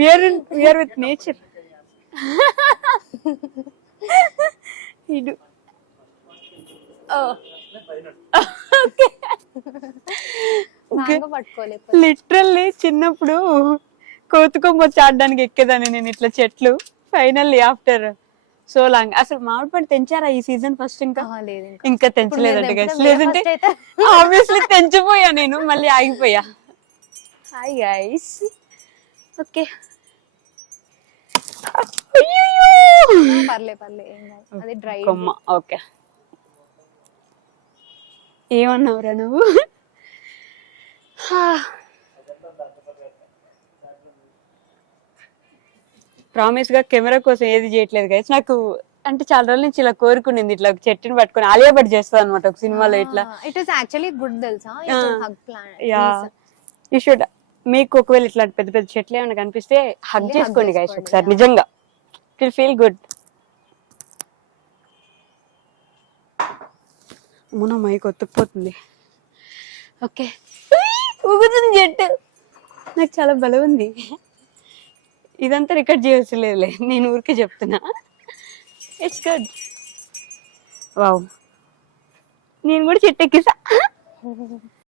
We are with nature. ఇడు literally చిన్నప్పుడు కోతుకొమ్మ చాడడానికి ఎక్కేదాన్ని నేను ఇట్లా చెట్లు. ఫైనల్లీ ఆఫ్టర్ సో లాంగ్ అసలు మామిడి పండు తెంచారా ఈ సీజన్ ఫస్ట్? ఇంకా తెంచలేదంట గైస్. లేదంటే ఆబ్వియస్లీ తెంచిపోయా నేను, మళ్ళీ ఆగిపోయా. Hi guys. ఓకే కొమ్మ. ఓకే ఏమన్నావురా నువ్వు? ప్రామిస్ గా కెమెరా కోసం ఏది చేయట్లేదు గైస్. నాకు అంటే చాలా రోజుల నుంచి ఇలా కోరుకునింది, ఇట్లా చెట్టుని పట్టుకొని ఆలియా భట్ చేస్తుంది అనమాట ఒక సినిమాలో ఇట్లా. ఇట్ ఇస్ యాక్చువల్లీ గుడ్ తెలుసా. You should. మీకు ఒకవేళ ఇట్లాంటి పెద్ద పెద్ద చెట్లు ఏమైనా కనిపిస్తే హగ్ చేసుకోండి గైస్ ఒకసారి, నిజంగా విల్ ఫీల్ గుడ్. మున మైక్ ఒత్తుకుపోతుంది. ఓకే ఊగుతుంది చెట్టు, నాకు చాలా బలం ఉంది. ఇదంతా రికార్డ్ చేయవలసి లేదులే, నేను ఊరికే చెప్తున్నా. It's good. వావ్, నేను కూడా చెట్టు ఎక్కిసా.